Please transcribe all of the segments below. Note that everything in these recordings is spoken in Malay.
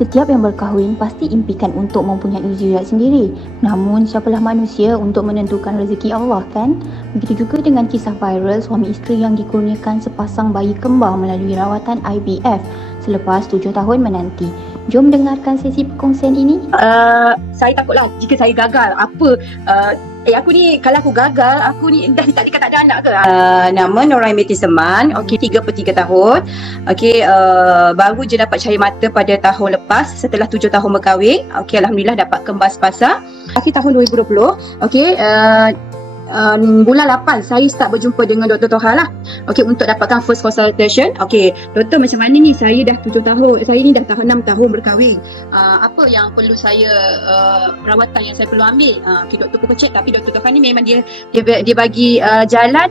Setiap yang berkahwin pasti impikan untuk mempunyai zuriat sendiri. Namun, siapalah manusia untuk menentukan rezeki Allah, kan? Begitu juga dengan kisah viral suami isteri yang dikurniakan sepasang bayi kembar melalui rawatan IVF selepas 7 tahun menanti. Jom dengarkan sesi perkongsian ini. Saya takutlah jika saya gagal. Aku ni, kalau aku gagal, aku ni dah tak ada anak ke? Nama Noraimiti Seman, 3/3 tahun. Baru je dapat cahaya mata pada tahun lepas setelah 7 tahun berkahwin. Alhamdulillah dapat kembar sepasang. Akhir tahun 2020, bulan 8 saya start berjumpa dengan Dr. Toha lah. Untuk dapatkan first consultation. Doktor, macam mana ni? Saya dah 7 tahun. Saya ni dah 6 tahun berkahwin. Apa yang perlu saya rawatan yang saya perlu ambil? Doktor pun check, tapi Dr. Toha ni memang dia bagi jalan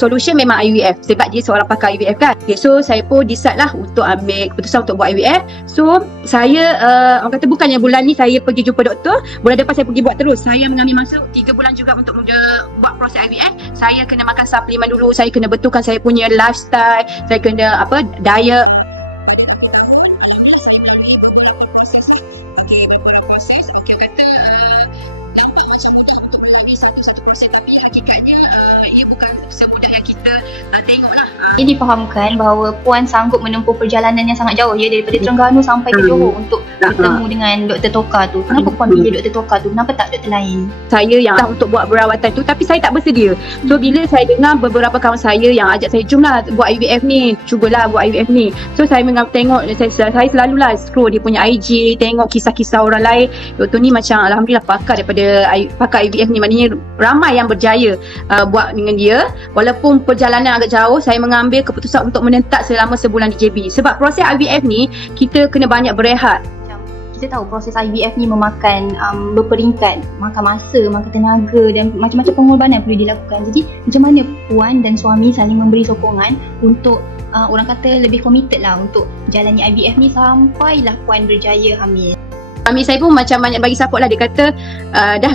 solution memang IVF sebab dia seorang pakar IVF kan. So saya pun decide lah untuk ambil keputusan untuk buat IVF. So saya orang kata bukannya bulan ni saya pergi jumpa doktor, bulan depan saya pergi buat terus. Saya mengambil masa 3 bulan juga untuk buat proses IVF. Saya kena makan suplemen dulu, saya kena betulkan saya punya lifestyle, saya kena diet. Ia difahamkan bahawa Puan sanggup menempuh perjalanan yang sangat jauh daripada Terengganu sampai ke Johor untuk bertemu dengan Dr. Toka tu. Kenapa Puan pilih Dr. Toka tu? Kenapa tak doktor lain? Saya yang untuk buat berawatan tu, tapi saya tak bersedia. So bila saya dengar beberapa kawan saya yang ajak saya, jomlah buat IVF ni, cubalah buat IVF ni. So saya tengok, saya selalulah scroll dia punya IG, tengok kisah-kisah orang lain. Doktor ni macam alhamdulillah pakar pakar IVF ni, maknanya ramai yang berjaya buat dengan dia. Walaupun perjalanan agak jauh, saya mengambil keputusan untuk menetap selama sebulan di JB. Sebab proses IVF ni kita kena banyak berehat. Kita tahu proses IVF ni memakan berperingkat, makan masa, makan tenaga dan macam-macam pengorbanan perlu dilakukan. Jadi macam mana Puan dan suami saling memberi sokongan untuk orang kata lebih committed lah untuk jalani IVF ni sampailah Puan berjaya hamil? Suami saya pun macam banyak bagi support lah. Dia kata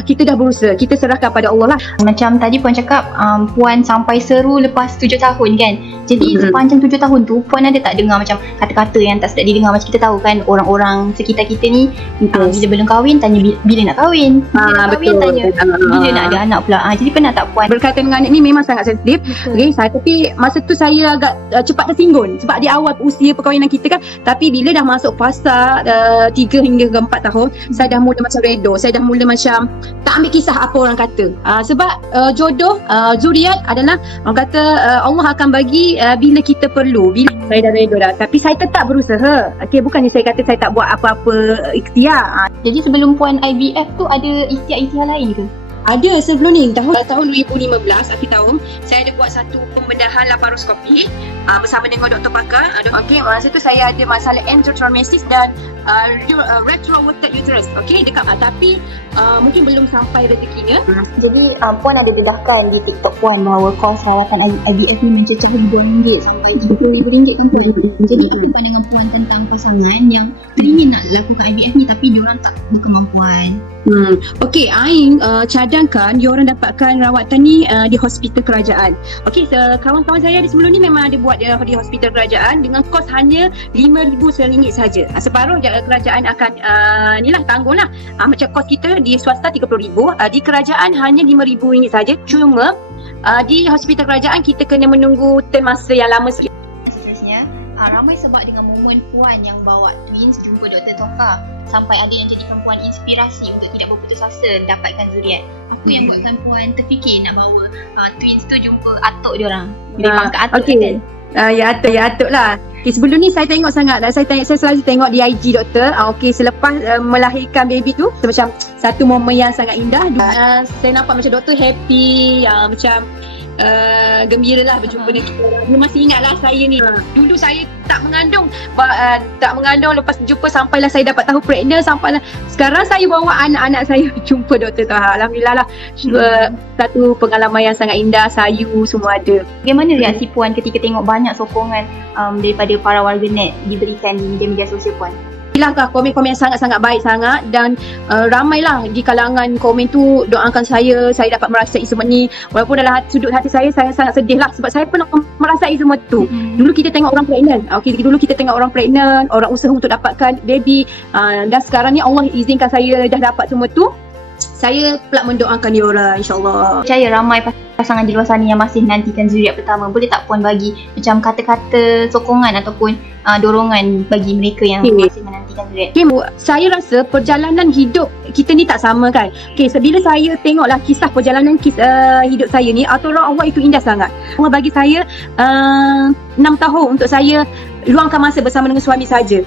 kita dah berusaha, kita serahkan pada Allah lah. Macam tadi Puan cakap Puan sampai seru lepas 7 tahun kan. Jadi sepanjang 7 tahun tu Puan ada tak dengar macam kata-kata yang tak sedap didengar? Macam kita tahu kan orang-orang sekitar kita ni bila belum kahwin tanya bila nak kahwin, bila nak kahwin tanya bila nak ada anak pula. Jadi pernah tak Puan berkaitan dengan anak ni? Memang sangat sensitif. Tapi masa tu saya agak cepat tersinggung sebab di awal usia perkahwinan kita kan. Tapi bila dah masuk fasa 3 hingga ke 4 tahun, saya dah mula macam redo. Saya dah mula macam tak ambil kisah apa orang kata. Sebab jodoh, zuriat adalah orang kata Allah akan bagi bila kita perlu. Bila saya dah redo dah. Tapi saya tetap berusaha. Bukannya saya kata saya tak buat apa-apa ikhtiar. Jadi sebelum Puan IVF tu ada ikhtiar-ikhtiar lain ke? Ada sebelum ni, tahun 2015 akhir tahun saya ada buat satu pembedahan laparoskopi bersama dengan doktor pakar. Masa tu saya ada masalah endometriosis dan retroverted uterus. Dekat tapi mungkin belum sampai rezekinya. Jadi Puan ada dedahkan di TikTok Puan bahawa kos rawatan IVF ni mencecah RM2 sampai RM30 kan Puan. Jadi apa pandangan Puan tentang pasangan yang teringin nak lakukan IVF ni tapi diorang tak berkemampuan? Aing cadangkan diorang dapatkan rawatan ni di hospital kerajaan. Kawan-kawan saya di sebelum ni memang ada buat di hospital kerajaan dengan kos hanya RM5,000 saja. Separuh kerajaan akan tanggung lah. Macam kos kita di swasta RM30,000, di kerajaan hanya RM5,000 saja. Cuma di hospital kerajaan kita kena menunggu term masa yang lama sikit. Seterusnya, ramai sebab dengan momen Puan yang bawa twins jumpa Dr. Toka sampai ada yang jadi perempuan inspirasi untuk tidak berputus asa dapatkan zuriat. Apa yang buatkan Puan terfikir nak bawa twins tu jumpa atuk diorang? Bila pangkat atuk kan? Ya atuk lah. Sebelum ni saya tengok sangat. Saya selalu tengok di IG doktor. Selepas melahirkan baby tu, macam satu momen yang sangat indah. Saya nampak macam doktor happy, macam gembira lah berjumpa dengan kita orang. Dia masih ingat lah saya ni. Dulu saya tak mengandung, lepas jumpa sampailah saya dapat tahu pregnant, sampailah sekarang saya bawa anak-anak saya jumpa Dr. Toha. Alhamdulillah lah. Satu pengalaman yang sangat indah, sayu semua ada. Bagaimana reaksi Puan ketika tengok banyak sokongan daripada para warganet diberikan di media sosial Puan? Alhamdulillah komen-komen sangat-sangat baik sangat dan ramailah di kalangan komen tu doakan saya dapat merasai semua ni. Walaupun dalam sudut hati saya sangat sedih lah sebab saya pernah merasai semua tu. Dulu kita tengok orang pregnant, dulu kita tengok orang pregnant, orang usaha untuk dapatkan baby, dan sekarang ni Allah izinkan saya dah dapat semua tu. Saya pula mendoakan dia orang, insyaAllah. Percaya ramai pasangan di luar sana yang masih menantikan zuriat pertama. Boleh tak Puan bagi macam kata-kata sokongan ataupun dorongan bagi mereka yang masih menantikan zuriat? Saya rasa perjalanan hidup kita ni tak sama kan. Bila saya tengoklah kisah perjalanan hidup saya ni, aturan Allah itu indah sangat. Allah bagi saya 6 tahun untuk saya luangkan masa bersama dengan suami saja.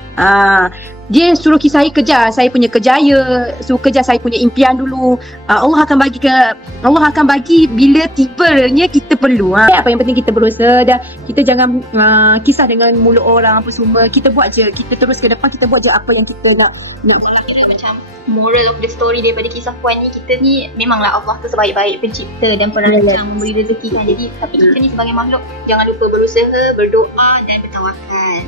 Dia suruh saya kejar saya punya kejaya, suruh kejar saya punya impian dulu. Allah akan bagi bila tibanya kita perlu. Apa yang penting kita berusaha dan kita jangan kisah dengan mulut orang apa semua. Kita buat je, kita terus ke depan, kita buat je apa yang kita nak buat. Macam moral of the story daripada kisah Puan ni, kita ni memanglah Allah tu sebaik-baik pencipta dan perancang memberi rezeki kan. Jadi tapi kita ni sebagai makhluk jangan lupa berusaha, berdoa dan bertawakal.